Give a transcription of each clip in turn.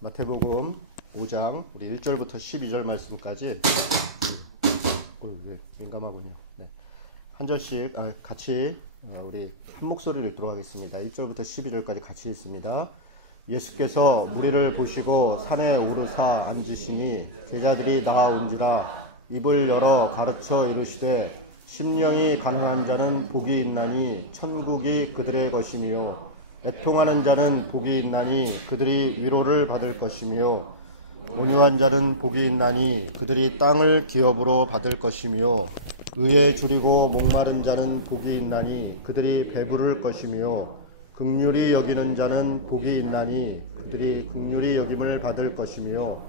마태복음 5장 우리 1절부터 12절 말씀까지 왜 민감하군요. 네. 한 절씩 같이 우리 한 목소리를 읽도록 하겠습니다. 1절부터 12절까지 같이 읽습니다. 예수께서 무리를 보시고 산에 오르사 앉으시니 제자들이 나아온지라 입을 열어 가르쳐 이르시되 심령이 가난한 자는 복이 있나니 천국이 그들의 것이며 애통하는 자는 복이 있나니 그들이 위로를 받을 것이며 온유한 자는 복이 있나니 그들이 땅을 기업으로 받을 것이며 의에 줄이고 목마른 자는 복이 있나니 그들이 배부를 것이며 긍휼히 여기는 자는 복이 있나니 그들이 긍휼히 여김을 받을 것이며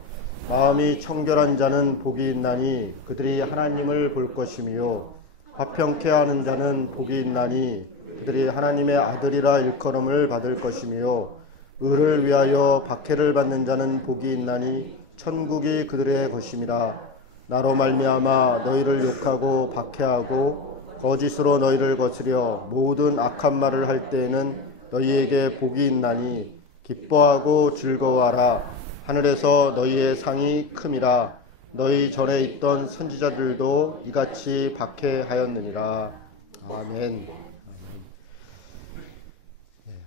마음이 청결한 자는 복이 있나니 그들이 하나님을 볼 것이며 화평케 하는 자는 복이 있나니 그들이 하나님의 아들이라 일컬음을 받을 것이며 의를 위하여 박해를 받는 자는 복이 있나니 천국이 그들의 것임이라. 나로 말미암아 너희를 욕하고 박해하고 거짓으로 너희를 거스려 모든 악한 말을 할 때에는 너희에게 복이 있나니 기뻐하고 즐거워하라. 하늘에서 너희의 상이 큼이라. 너희 전에 있던 선지자들도 이같이 박해하였느니라. 아멘.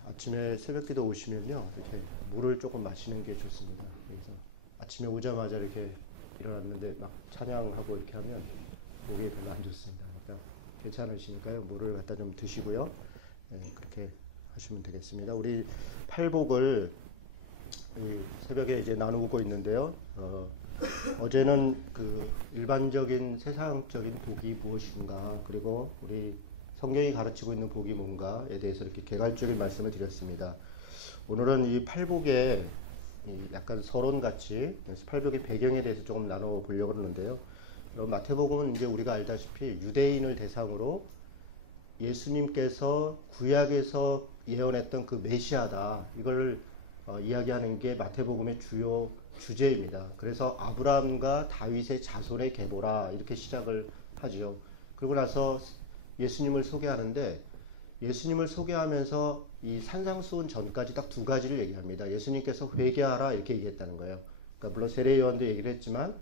아침에 새벽기도 오시면요, 이렇게 물을 조금 마시는 게 좋습니다. 그래서 아침에 오자마자 이렇게 일어났는데 막 찬양하고 이렇게 하면 목이 별로 안 좋습니다. 그러니까 괜찮으시니까요, 물을 갖다 좀 드시고요, 그렇게 하시면 되겠습니다. 우리 팔복을 새벽에 이제 나누고 있는데요. 어제는 그 일반적인 세상적인 복이 무엇인가, 그리고 우리 성경이 가르치고 있는 복이 뭔가에 대해서 이렇게 개괄적인 말씀을 드렸습니다. 오늘은 이 팔복의 약간 서론같이 팔복의 배경에 대해서 조금 나눠보려고 하는데요. 마태복음은 이제 우리가 알다시피 유대인을 대상으로 예수님께서 구약에서 예언했던 그 메시아다, 이걸 이야기하는 게 마태복음의 주요 주제입니다. 그래서 아브라함과 다윗의 자손의 계보라 이렇게 시작을 하죠. 그리고 나서 예수님을 소개하는데, 예수님을 소개하면서 이 산상수훈 전까지 딱 두 가지를 얘기합니다. 예수님께서 회개하라 이렇게 얘기했다는 거예요. 그러니까 물론 세례 요한도 얘기를 했지만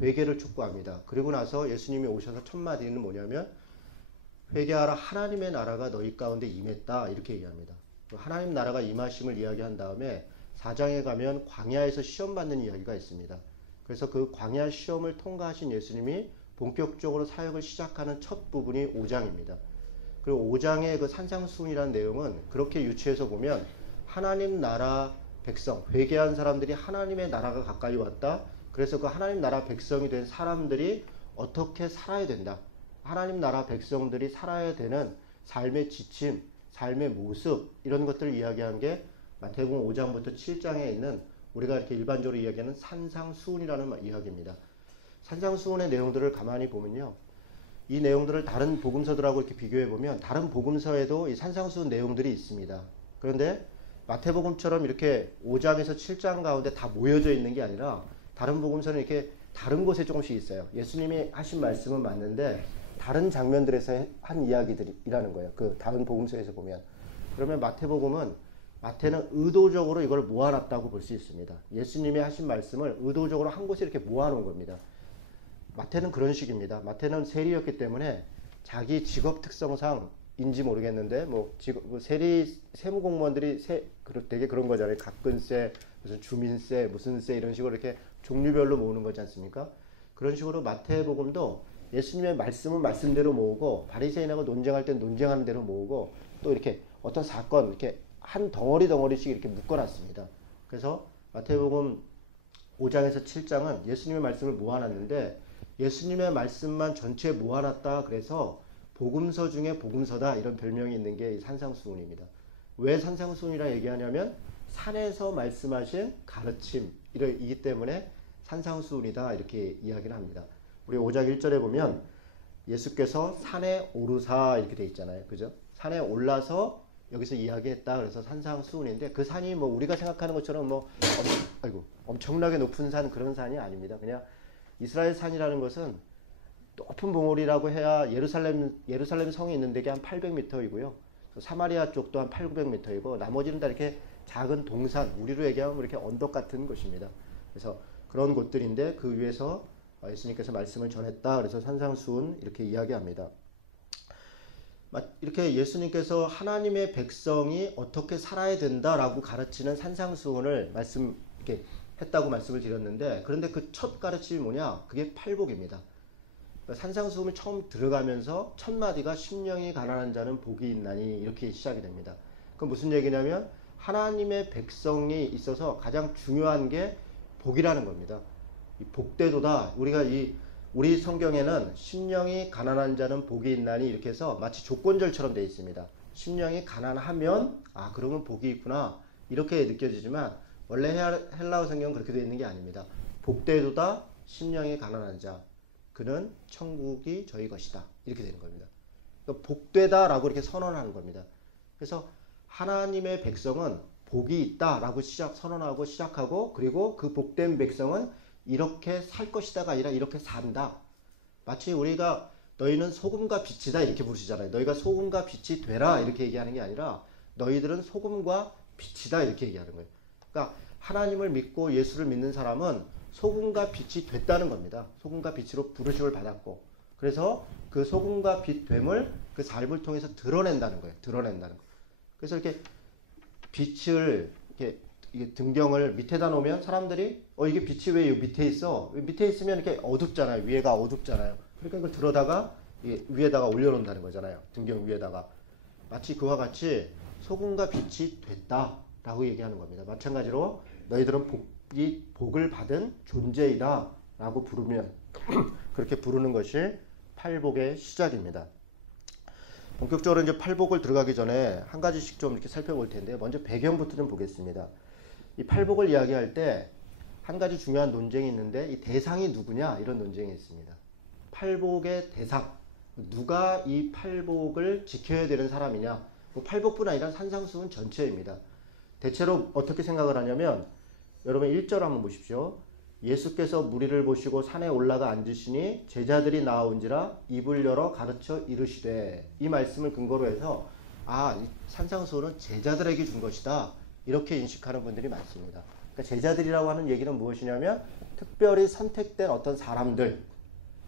회개를 촉구합니다. 그리고 나서 예수님이 오셔서 첫 마디는 뭐냐면 회개하라, 하나님의 나라가 너희 가운데 임했다 이렇게 얘기합니다. 하나님 나라가 임하심을 이야기한 다음에 4장에 가면 광야에서 시험 받는 이야기가 있습니다. 그래서 그 광야 시험을 통과하신 예수님이 본격적으로 사역을 시작하는 첫 부분이 5장입니다. 그리고 5장의 그 산상수훈이라는 내용은 그렇게 유추해서 보면 하나님 나라 백성, 회개한 사람들이 하나님의 나라가 가까이 왔다. 그래서 그 하나님 나라 백성이 된 사람들이 어떻게 살아야 된다. 하나님 나라 백성들이 살아야 되는 삶의 지침, 삶의 모습, 이런 것들을 이야기한 게 마태복음 5장부터 7장에 있는 우리가 이렇게 일반적으로 이야기하는 산상수훈이라는 이야기입니다. 산상수훈의 내용들을 가만히 보면요, 이 내용들을 다른 복음서들하고 이렇게 비교해 보면 다른 복음서에도 이 산상수훈 내용들이 있습니다. 그런데 마태복음처럼 이렇게 5장에서 7장 가운데 다 모여져 있는 게 아니라 다른 복음서는 이렇게 다른 곳에 조금씩 있어요. 예수님이 하신 말씀은 맞는데 다른 장면들에서 한 이야기들이라는 거예요. 그 다른 복음서에서 보면. 그러면 마태는 의도적으로 이걸 모아놨다고 볼 수 있습니다. 예수님이 하신 말씀을 의도적으로 한 곳에 이렇게 모아놓은 겁니다. 마태는 그런 식입니다. 마태는 세리였기 때문에 자기 직업 특성상인지 모르겠는데 세무공무원들이 되게 그런 거잖아요. 갑근세, 무슨 주민세, 무슨 세 이런 식으로 이렇게 종류별로 모으는 거지 않습니까? 그런 식으로 마태복음도 예수님의 말씀은 말씀대로 모으고 바리새인하고 논쟁할 땐 논쟁하는 대로 모으고 또 이렇게 어떤 사건 이렇게 한 덩어리씩 이렇게 묶어놨습니다. 그래서 마태복음 5장에서 7장은 예수님의 말씀을 모아놨는데 예수님의 말씀만 전체에 모아놨다 그래서 복음서 중에 복음서다 이런 별명이 있는 게 산상수훈입니다. 왜 산상수훈이라 얘기하냐면 산에서 말씀하신 가르침이기 때문에 산상수훈이다 이렇게 이야기를 합니다. 우리 5장 1절에 보면 예수께서 산에 오르사 이렇게 돼 있잖아요. 그죠? 산에 올라서 여기서 이야기했다. 그래서 산상수훈인데 그 산이 뭐 우리가 생각하는 것처럼 엄청나게 높은 산, 그런 산이 아닙니다. 그냥 이스라엘 산이라는 것은 높은 봉우리라고 해야 예루살렘 성이 있는 데게 한 800m이고요. 사마리아 쪽도 한 800~900m이고 나머지는 다 이렇게 작은 동산, 우리로 얘기하면 이렇게 언덕 같은 곳입니다. 그래서 그런 곳들인데 그 위에서 예수님께서 말씀을 전했다. 그래서 산상수훈 이렇게 이야기합니다. 이렇게 예수님께서 하나님의 백성이 어떻게 살아야 된다라고 가르치는 산상수훈을 이렇게 했다고 말씀을 드렸는데, 그런데 그 첫 가르침이 뭐냐? 그게 팔복입니다. 산상수훈을 처음 들어가면서 첫 마디가 심령이 가난한 자는 복이 있나니 이렇게 시작이 됩니다. 그건 무슨 얘기냐면 하나님의 백성이 있어서 가장 중요한 게 복이라는 겁니다. 이 복되도다. 우리 성경에는 심령이 가난한 자는 복이 있나니 이렇게 해서 마치 조건절처럼 되어 있습니다. 심령이 가난하면 그러면 복이 있구나 이렇게 느껴지지만 원래 헬라어 성경은 그렇게 되어 있는 게 아닙니다. 복되도다 심령이 가난한 자 그는 천국이 저희 것이다 이렇게 되는 겁니다. 그러니까 복되다라고 이렇게 선언하는 겁니다. 그래서 하나님의 백성은 복이 있다라고 선언하고 시작하고, 그리고 그 복된 백성은 이렇게 살 것이다가 아니라 이렇게 산다. 마치 우리가 너희는 소금과 빛이다 이렇게 부르시잖아요. 너희가 소금과 빛이 되라 이렇게 얘기하는 게 아니라 너희들은 소금과 빛이다 이렇게 얘기하는 거예요. 그러니까 하나님을 믿고 예수를 믿는 사람은 소금과 빛이 됐다는 겁니다. 소금과 빛으로 부르심을 받았고, 그래서 그 소금과 빛됨을 그 삶을 통해서 드러낸다는 거예요. 드러낸다는 거. 그래서 이렇게 빛을 이게 등경을 밑에다 놓으면 사람들이 이게 빛이 왜 밑에 있어? 밑에 있으면 이렇게 어둡잖아요. 위에가 어둡잖아요. 그러니까 이걸 들어다가 위에다가 올려놓는다는 거잖아요. 등경 위에다가. 마치 그와 같이 소금과 빛이 됐다라고 얘기하는 겁니다. 마찬가지로 너희들은 복을 받은 존재이다 라고 부르면 그렇게 부르는 것이 팔복의 시작입니다. 본격적으로 이제 팔복을 들어가기 전에 한 가지씩 좀 이렇게 살펴볼 텐데요. 먼저 배경부터 좀 보겠습니다. 이 팔복을 이야기할 때 한 가지 중요한 논쟁이 있는데, 이 대상이 누구냐 이런 논쟁이 있습니다. 팔복의 대상, 누가 이 팔복을 지켜야 되는 사람이냐. 팔복뿐 아니라 산상수훈 전체입니다. 대체로 어떻게 생각을 하냐면, 여러분 1절 한번 보십시오. 예수께서 무리를 보시고 산에 올라가 앉으시니 제자들이 나아온지라 입을 열어 가르쳐 이르시되, 이 말씀을 근거로 해서 이 산상수훈은 제자들에게 준 것이다 이렇게 인식하는 분들이 많습니다. 그러니까 제자들이라고 하는 얘기는 무엇이냐면 특별히 선택된 어떤 사람들,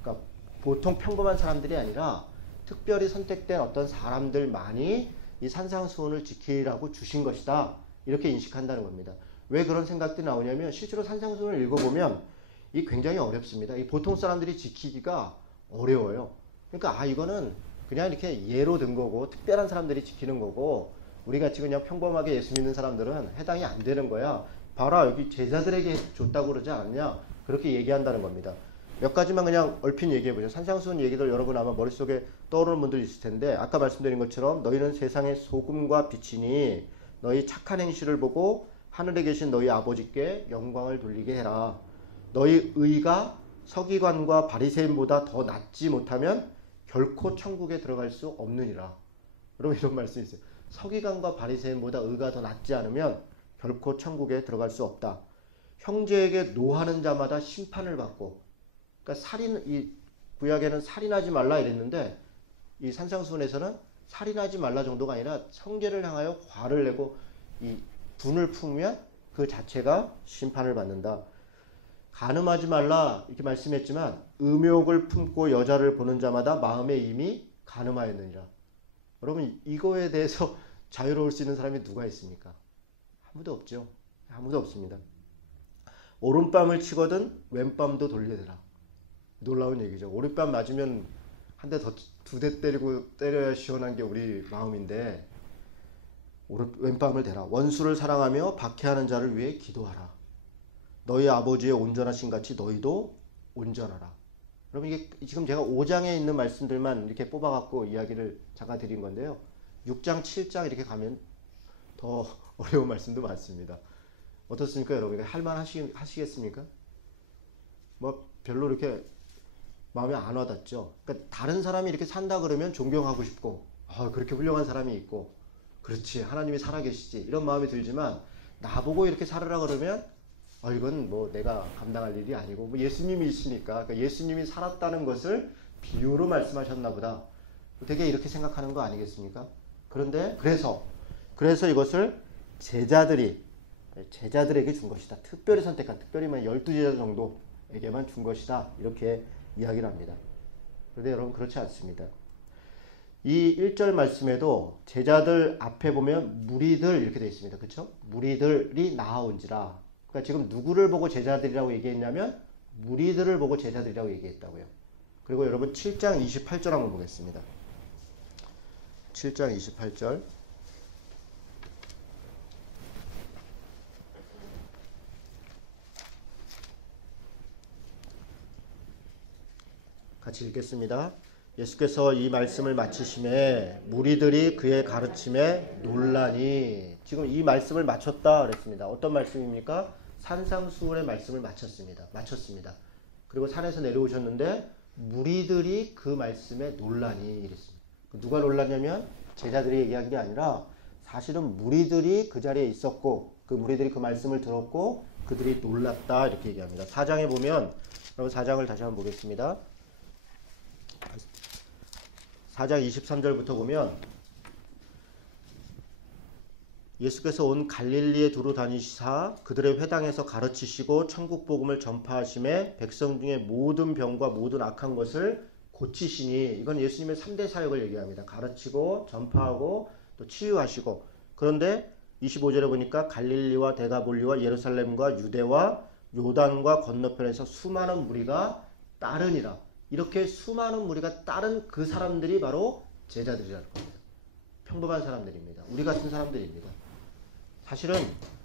그러니까 보통 평범한 사람들이 아니라 특별히 선택된 어떤 사람들만이 이 산상수훈을 지키라고 주신 것이다 이렇게 인식한다는 겁니다. 왜 그런 생각들이 나오냐면 실제로 산상수훈을 읽어보면 이 굉장히 어렵습니다. 이 보통 사람들이 지키기가 어려워요. 그러니까 이거는 그냥 이렇게 예로 든 거고 특별한 사람들이 지키는 거고 우리같이 그냥 평범하게 예수 믿는 사람들은 해당이 안 되는 거야. 봐라 여기 제자들에게 줬다고 그러지 않았냐 그렇게 얘기한다는 겁니다. 몇 가지만 그냥 얼핏 얘기해보죠. 산상수훈 얘기들 여러분 아마 머릿속에 떠오르는 분들 있을 텐데, 아까 말씀드린 것처럼 너희는 세상의 소금과 빛이니 너희 착한 행실을 보고 하늘에 계신 너희 아버지께 영광을 돌리게 해라. 너희 의가 서기관과 바리새인보다 더 낫지 못하면 결코 천국에 들어갈 수 없느니라. 여러분 이런 말씀이 있어요. 서기관과 바리새인보다 의가 더 낫지 않으면 결코 천국에 들어갈 수 없다. 형제에게 노하는 자마다 심판을 받고, 그러니까 이 구약에는 살인하지 말라 이랬는데 이 산상수훈에서는 살인하지 말라 정도가 아니라 형제를 향하여 화를 내고 이 분을 품으면 그 자체가 심판을 받는다. 간음하지 말라 이렇게 말씀했지만 음욕을 품고 여자를 보는 자마다 마음에 이미 간음하였느니라. 여러분 이거에 대해서 자유로울 수 있는 사람이 누가 있습니까? 아무도 없죠. 아무도 없습니다. 오른뺨을 치거든 왼뺨도 돌려대라. 놀라운 얘기죠. 오른뺨 맞으면 한 대 더 두 대 때려야 시원한 게 우리 마음인데 왼뺨을 대라. 원수를 사랑하며 박해하는 자를 위해 기도하라. 너희 아버지의 온전하신 같이 너희도 온전하라. 여러분 이게 지금 제가 5장에 있는 말씀들만 이렇게 뽑아갖고 이야기를 잠깐 드린 건데요. 6장, 7장 이렇게 가면 더 어려운 말씀도 많습니다. 어떻습니까 여러분? 할만 하시겠습니까? 뭐 별로 이렇게 마음에 안 와닿죠. 그러니까 다른 사람이 이렇게 산다 그러면 존경하고 싶고 그렇게 훌륭한 사람이 있고 그렇지 하나님이 살아계시지 이런 마음이 들지만 나보고 이렇게 살으라 그러면 이건 뭐 내가 감당할 일이 아니고 뭐 예수님이 있으니까 그러니까 예수님이 살았다는 것을 비유로 말씀하셨나 보다. 되게 이렇게 생각하는 거 아니겠습니까? 그런데 그래서 이것을 제자들에게 준 것이다. 특별히 선택한, 특별히만 12제자 정도에게만 준 것이다. 이렇게 이야기를 합니다. 그런데 여러분 그렇지 않습니다. 이 1절 말씀에도 제자들 앞에 보면 무리들 이렇게 되어 있습니다. 그렇죠? 무리들이 나아온지라. 그러니까 지금 누구를 보고 제자들이라고 얘기했냐면 무리들을 보고 제자들이라고 얘기했다고요. 그리고 여러분 7장 28절 한번 보겠습니다. 7장 28절. 같이 읽겠습니다. 예수께서 이 말씀을 마치심에 무리들이 그의 가르침에 놀라니. 지금 이 말씀을 마쳤다 그랬습니다. 어떤 말씀입니까? 산상수훈의 말씀을 마쳤습니다. 그리고 산에서 내려오셨는데 무리들이 그 말씀에 놀라니 이랬습니다. 누가 놀랐냐면 제자들이 얘기한 게 아니라 사실은 무리들이 그 자리에 있었고 그 무리들이 그 말씀을 들었고 그들이 놀랐다 이렇게 얘기합니다. 4장에 보면 여러분 4장을 다시 한번 보겠습니다. 4장 23절부터 보면 예수께서 온 갈릴리에 두루 다니시사 그들의 회당에서 가르치시고 천국 복음을 전파하심에 백성 중에 모든 병과 모든 악한 것을 고치시니. 이건 예수님의 3대 사역을 얘기합니다. 가르치고 전파하고 또 치유하시고. 그런데 25절에 보니까 갈릴리와 데가볼리와 예루살렘과 유대와 요단과 건너편에서 수많은 무리가 따르니라. 이렇게 수많은 무리가 따른 그 사람들이 바로 제자들이라는 겁니다. 평범한 사람들입니다. 우리 같은 사람들입니다. 사실은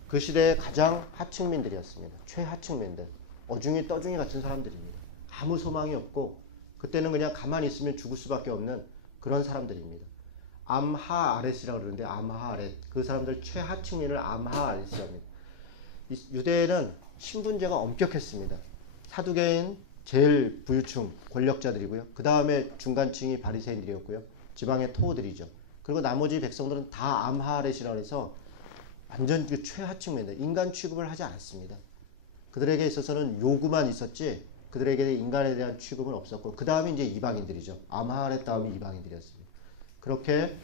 그 시대의 가장 하층민들이었습니다. 최하층민들. 어중이 떠중이 같은 사람들입니다. 아무 소망이 없고 그때는 그냥 가만히 있으면 죽을 수밖에 없는 그런 사람들입니다. 암하아렛이라고 그러는데 암하아렛. 그 사람들 최하층민을 암하아렛이라고 합니다. 유대에는 신분제가 엄격했습니다. 사두개인 제일 부유층 권력자들이고요. 그 다음에 중간층이 바리새인들이었고요. 지방의 토호들이죠. 그리고 나머지 백성들은 다 암하아렛이라고 해서 완전 그 최하층입니다. 인간 취급을 하지 않았습니다. 그들에게 있어서는 요구만 있었지 그들에게 인간에 대한 취급은 없었고 그 다음에 이제 이방인들이죠. 암하아렛 다음에 이방인들이었습니다. 그렇게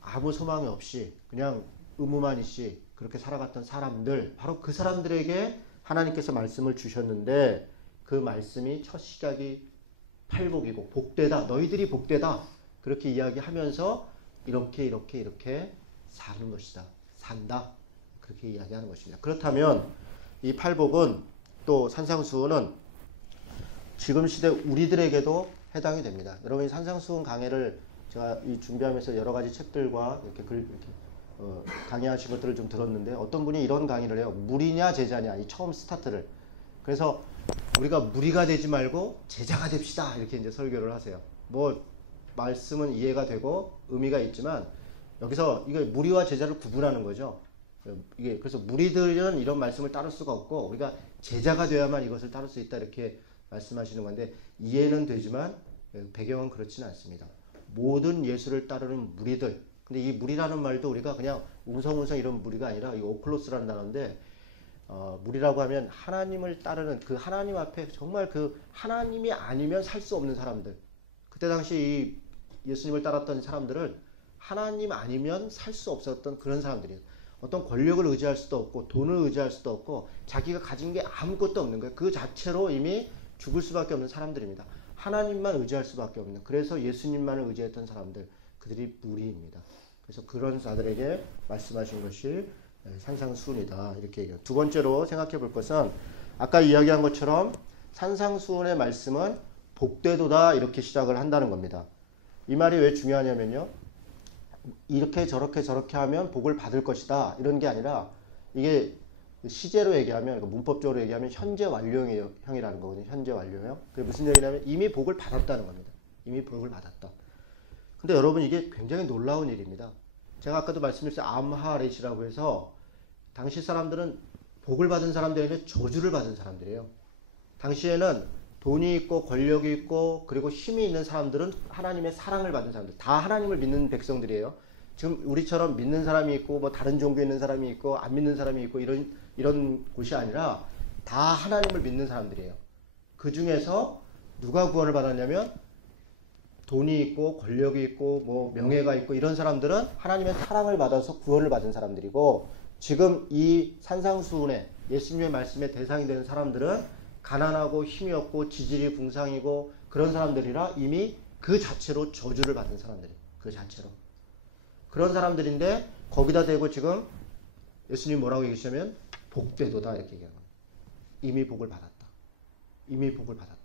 아무 소망이 없이 그냥 의무만 있이 그렇게 살아갔던 사람들, 바로 그 사람들에게 하나님께서 말씀을 주셨는데 그 말씀이 첫 시작이 팔복이고 복되다. 너희들이 복되다. 그렇게 이야기하면서 이렇게 사는 것이다. 산다. 그렇게 이야기하는 것입니다. 그렇다면 이 팔복은 또 산상수훈은 지금 시대 우리들에게도 해당이 됩니다. 여러분이 산상수훈 강해를 제가 이 준비하면서 여러 가지 책들과 이렇게 강의하신 것들을 좀 들었는데 어떤 분이 이런 강의를 해요. 무리냐 제자냐. 이 처음 스타트를. 그래서 우리가 무리가 되지 말고 제자가 됩시다. 이렇게 이제 설교를 하세요. 뭐 말씀은 이해가 되고 의미가 있지만 여기서 이거 무리와 제자를 구분하는 거죠. 이게 그래서 무리들은 이런 말씀을 따를 수가 없고 우리가 제자가 되어야만 이것을 따를 수 있다 이렇게 말씀하시는 건데 이해는 되지만 배경은 그렇지는 않습니다. 모든 예수를 따르는 무리들. 근데 이 무리라는 말도 우리가 그냥 웅성웅성 이런 무리가 아니라 이 오클로스라는 단어인데 무리라고 하면 하나님을 따르는 그 하나님 앞에 정말 그 하나님이 아니면 살 수 없는 사람들. 그때 당시 이 예수님을 따랐던 사람들은 하나님 아니면 살 수 없었던 그런 사람들이에요. 어떤 권력을 의지할 수도 없고 돈을 의지할 수도 없고 자기가 가진 게 아무것도 없는 거예요. 그 자체로 이미 죽을 수밖에 없는 사람들입니다. 하나님만 의지할 수밖에 없는. 그래서 예수님만을 의지했던 사람들. 그들이 무리입니다. 그래서 그런 자들에게 말씀하신 것이 산상수훈이다. 이렇게 얘기해요. 두 번째로 생각해 볼 것은 아까 이야기한 것처럼 산상수훈의 말씀은 복되도다 이렇게 시작을 한다는 겁니다. 이 말이 왜 중요하냐면요. 이렇게 저렇게 하면 복을 받을 것이다. 이런 게 아니라 이게 시제로 얘기하면 문법적으로 얘기하면 현재 완료형이라는 거거든요. 현재 완료형. 그게 무슨 얘기냐면 이미 복을 받았다는 겁니다. 이미 복을 받았다. 근데 여러분 이게 굉장히 놀라운 일입니다. 제가 아까도 말씀드렸어요. 암하아렛이라고 해서 당시 사람들은 복을 받은 사람들이 아니라 저주를 받은 사람들이에요. 당시에는 돈이 있고 권력이 있고 그리고 힘이 있는 사람들은 하나님의 사랑을 받은 사람들. 다 하나님을 믿는 백성들이에요. 지금 우리처럼 믿는 사람이 있고 뭐 다른 종교에 있는 사람이 있고 안 믿는 사람이 있고 이런 곳이 아니라 다 하나님을 믿는 사람들이에요. 그 중에서 누가 구원을 받았냐면 돈이 있고 권력이 있고 뭐 명예가 있고 이런 사람들은 하나님의 사랑을 받아서 구원을 받은 사람들이고 지금 이 산상수훈에 예수님의 말씀의 대상이 되는 사람들은 가난하고 힘이 없고 지질이 궁상이고 그런 사람들이라 이미 그 자체로 저주를 받은 사람들이에요. 그 자체로. 그런 사람들인데 거기다 대고 지금 예수님 뭐라고 얘기하시냐면 복되도다 이렇게 얘기하는 거예요. 이미 복을 받았다. 이미 복을 받았다.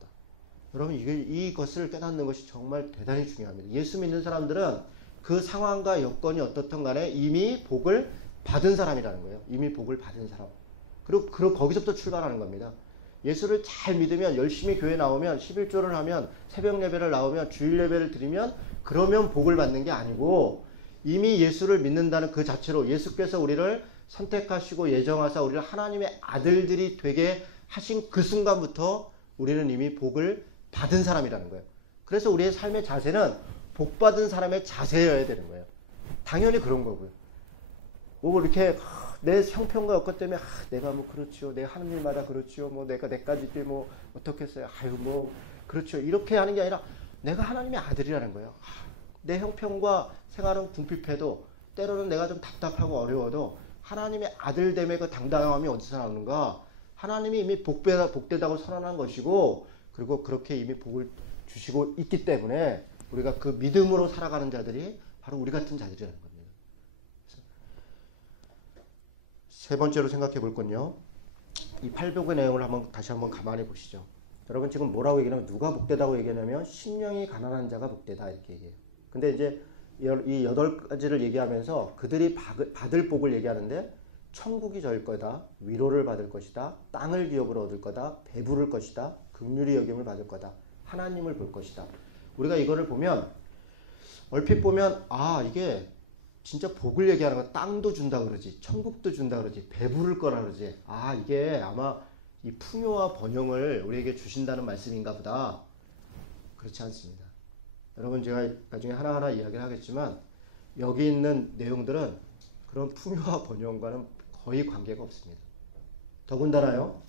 여러분 이것을 깨닫는 것이 정말 대단히 중요합니다. 예수 믿는 사람들은 그 상황과 여건이 어떻든 간에 이미 복을 받은 사람이라는 거예요. 이미 복을 받은 사람. 그리고 거기서부터 출발하는 겁니다. 예수를 잘 믿으면 열심히 교회 나오면 11조를 하면 새벽 예배를 나오면 주일 예배를 드리면 그러면 복을 받는 게 아니고 이미 예수를 믿는다는 그 자체로 예수께서 우리를 선택하시고 예정하사 우리를 하나님의 아들들이 되게 하신 그 순간부터 우리는 이미 복을 받은 사람이라는 거예요. 그래서 우리의 삶의 자세는 복받은 사람의 자세여야 되는 거예요. 당연히 그런 거고요. 뭐 이렇게 내 형편과 여건 때문에 내가 뭐 그렇지요. 내 하는 일마다 그렇지요. 뭐 내가 내까지 때 뭐 어떻게 했어요. 아유 뭐 그렇죠. 이렇게 하는 게 아니라 내가 하나님의 아들이라는 거예요. 내 형편과 생활은 궁핍해도 때로는 내가 좀 답답하고 어려워도 하나님의 아들됨의 그 당당함이 어디서 나오는가? 하나님이 이미 복되다고 선언한 것이고 그리고 그렇게 이미 복을 주시고 있기 때문에 우리가 그 믿음으로 살아가는 자들이 바로 우리 같은 자들이라는 겁니다. 세 번째로 생각해 볼 건요. 이 팔복의 내용을 다시 한번 가만히 보시죠. 여러분 지금 뭐라고 얘기하냐면 누가 복되다고 얘기하냐면 심령이 가난한 자가 복되다 이렇게 얘기해요. 근데 이제 이 8가지를 얘기하면서 그들이 받을 복을 얘기하는데 천국이 저일 거다. 위로를 받을 것이다. 땅을 기업으로 얻을 거다. 배부를 것이다. 긍휼히 여김을 받을 거다. 하나님을 볼 것이다. 우리가 이거를 보면 얼핏 보면 이게 진짜 복을 얘기하는 거 땅도 준다 그러지. 천국도 준다 그러지. 배부를 거라 그러지. 이게 아마 이 풍요와 번영을 우리에게 주신다는 말씀인가 보다. 그렇지 않습니다. 여러분 제가 나중에 하나하나 이야기를 하겠지만 여기 있는 내용들은 그런 풍요와 번영과는 거의 관계가 없습니다. 더군다나요.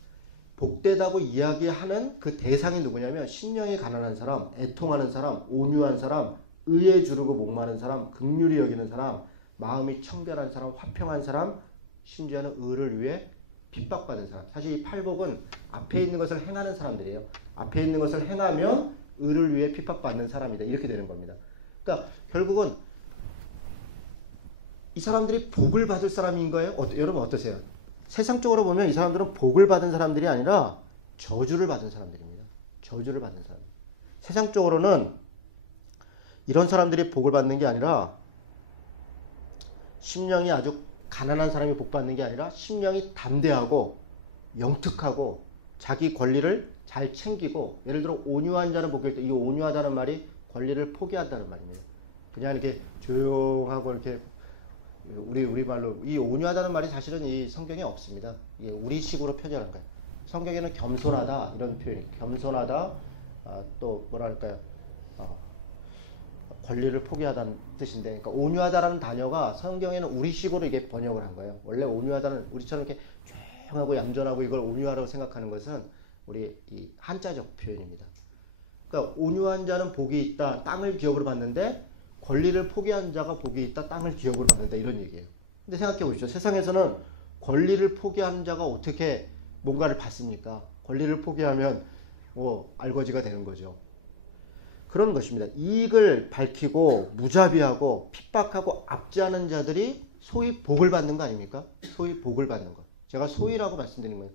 복되다고 이야기하는 그 대상이 누구냐면 심령이 가난한 사람, 애통하는 사람, 온유한 사람, 의에 주르고 목마른 사람, 긍휼히 여기는 사람, 마음이 청결한 사람, 화평한 사람, 심지어는 의를 위해 핍박받은 사람. 사실 이 팔복은 앞에 있는 것을 행하는 사람들이에요. 앞에 있는 것을 행하면 의를 위해 핍박받는 사람이다. 이렇게 되는 겁니다. 그러니까 결국은 이 사람들이 복을 받을 사람인가요? 여러분 어떠세요? 세상적으로 보면 이 사람들은 복을 받은 사람들이 아니라 저주를 받은 사람들입니다. 저주를 받은 사람. 세상적으로는 이런 사람들이 복을 받는 게 아니라 심령이 아주 가난한 사람이 복 받는 게 아니라 심령이 담대하고 영특하고 자기 권리를 잘 챙기고 예를 들어 온유한 자는 복일 때 이 온유하다는 말이 권리를 포기한다는 말입니다. 그냥 이렇게 조용하고 이렇게 우리 말로 이 온유하다는 말이 사실은 이 성경에 없습니다. 이게 우리식으로 표현한 거예요. 성경에는 겸손하다 이런 표현이 겸손하다 또 뭐랄까요 권리를 포기하다는 뜻인데 그러니까 온유하다라는 단어가 성경에는 우리식으로 이게 번역을 한 거예요. 원래 온유하다는 우리처럼 이렇게 조용하고 얌전하고 이걸 온유하라고 생각하는 것은 우리 이 한자적 표현입니다. 그러니까 온유한 자는 복이 있다. 땅을 기업으로 받는데 권리를 포기한 자가 복이 있다. 땅을 기업으로 받는다. 이런 얘기예요. 근데 생각해 보시죠. 세상에서는 권리를 포기한 자가 어떻게 뭔가를 받습니까? 권리를 포기하면 알거지가 되는 거죠. 그런 것입니다. 이익을 밝히고 무자비하고 핍박하고 압제하는 자들이 소위 복을 받는 거 아닙니까? 소위 복을 받는 것. 제가 소위라고 말씀드린 거예요.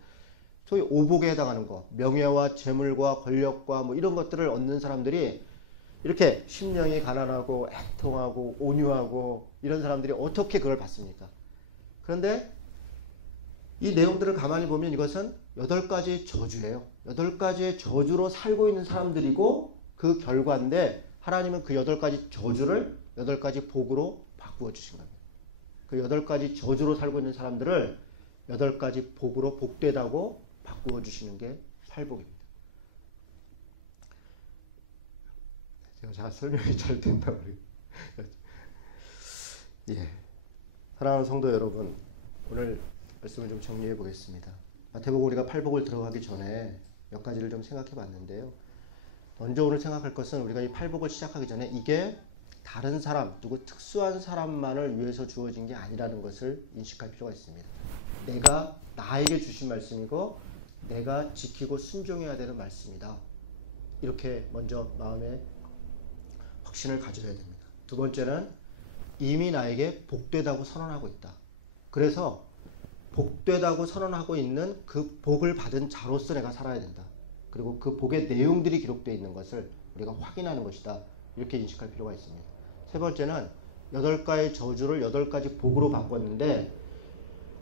소위 오복에 해당하는 것. 명예와 재물과 권력과 뭐 이런 것들을 얻는 사람들이 이렇게 심령이 가난하고 애통하고 온유하고 이런 사람들이 어떻게 그걸 받습니까? 그런데 이 내용들을 가만히 보면 이것은 8가지의 저주예요. 8가지의 저주로 살고 있는 사람들이고 그 결과인데 하나님은 그 8가지 저주를 8가지 복으로 바꾸어 주신 겁니다. 그 8가지 저주로 살고 있는 사람들을 8가지 복으로 복되다고 바꾸어 주시는 게 팔복입니다. 제가 설명이 잘 된다고 예. 사랑하는 성도 여러분, 오늘 말씀을 좀 정리해 보겠습니다. 마태복음 우리가 팔복을 들어가기 전에 몇 가지를 좀 생각해 봤는데요. 먼저 오늘 생각할 것은 우리가 이 팔복을 시작하기 전에 이게 다른 사람, 누구 특수한 사람만을 위해서 주어진 게 아니라는 것을 인식할 필요가 있습니다. 내가 나에게 주신 말씀이고 내가 지키고 순종해야 되는 말씀이다. 이렇게 먼저 마음에 확신을 가져야 됩니다. 두 번째는 이미 나에게 복되다고 선언하고 있다. 그래서 복되다고 선언하고 있는 그 복을 받은 자로서 내가 살아야 된다. 그리고 그 복의 내용들이 기록되어 있는 것을 우리가 확인하는 것이다. 이렇게 인식할 필요가 있습니다. 세 번째는 8가지 저주를 8가지 복으로 바꿨는데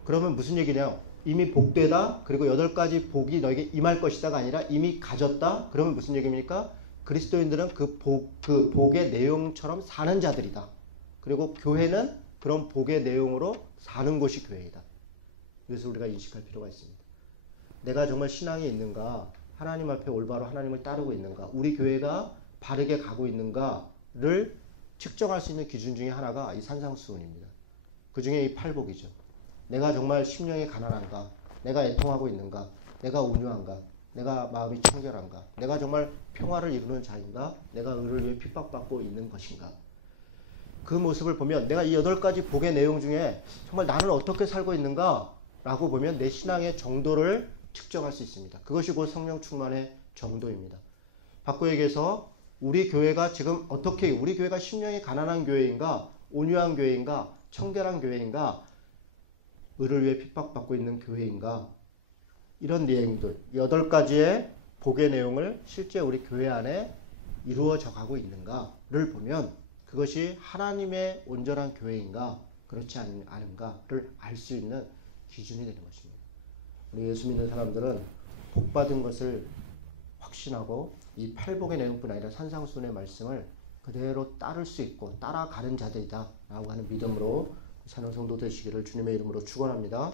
그러면 무슨 얘기냐? 이미 복되다. 그리고 8가지 복이 너에게 임할 것이다가 아니라 이미 가졌다. 그러면 무슨 얘기입니까? 그리스도인들은 그 복의 내용처럼 사는 자들이다. 그리고 교회는 그런 복의 내용으로 사는 곳이 교회이다. 그래서 우리가 인식할 필요가 있습니다. 내가 정말 신앙이 있는가? 하나님 앞에 올바로 하나님을 따르고 있는가? 우리 교회가 바르게 가고 있는가를 측정할 수 있는 기준 중에 하나가 이 산상수훈입니다. 그 중에 이 팔복이죠. 내가 정말 심령이 가난한가? 내가 애통하고 있는가? 내가 온유한가? 내가 마음이 청결한가? 내가 정말 평화를 이루는 자인가? 내가 의를 위해 핍박받고 있는 것인가? 그 모습을 보면 내가 이 8가지 복의 내용 중에 정말 나는 어떻게 살고 있는가? 라고 보면 내 신앙의 정도를 측정할 수 있습니다. 그것이 곧 성령 충만의 정도입니다. 바꿔 얘기해서 우리 교회가 지금 어떻게 우리 교회가 심령이 가난한 교회인가? 온유한 교회인가? 청결한 교회인가? 의를 위해 핍박받고 있는 교회인가? 이런 내용들 8가지의 복의 내용을 실제 우리 교회 안에 이루어져 가고 있는가를 보면 그것이 하나님의 온전한 교회인가 그렇지 않은가를 알 수 있는 기준이 되는 것입니다. 우리 예수 믿는 사람들은 복받은 것을 확신하고 이 팔복의 내용뿐 아니라 산상수훈의 말씀을 그대로 따를 수 있고 따라가는 자들이다 라고 하는 믿음으로 사는 성도 되시기를 주님의 이름으로 축원합니다.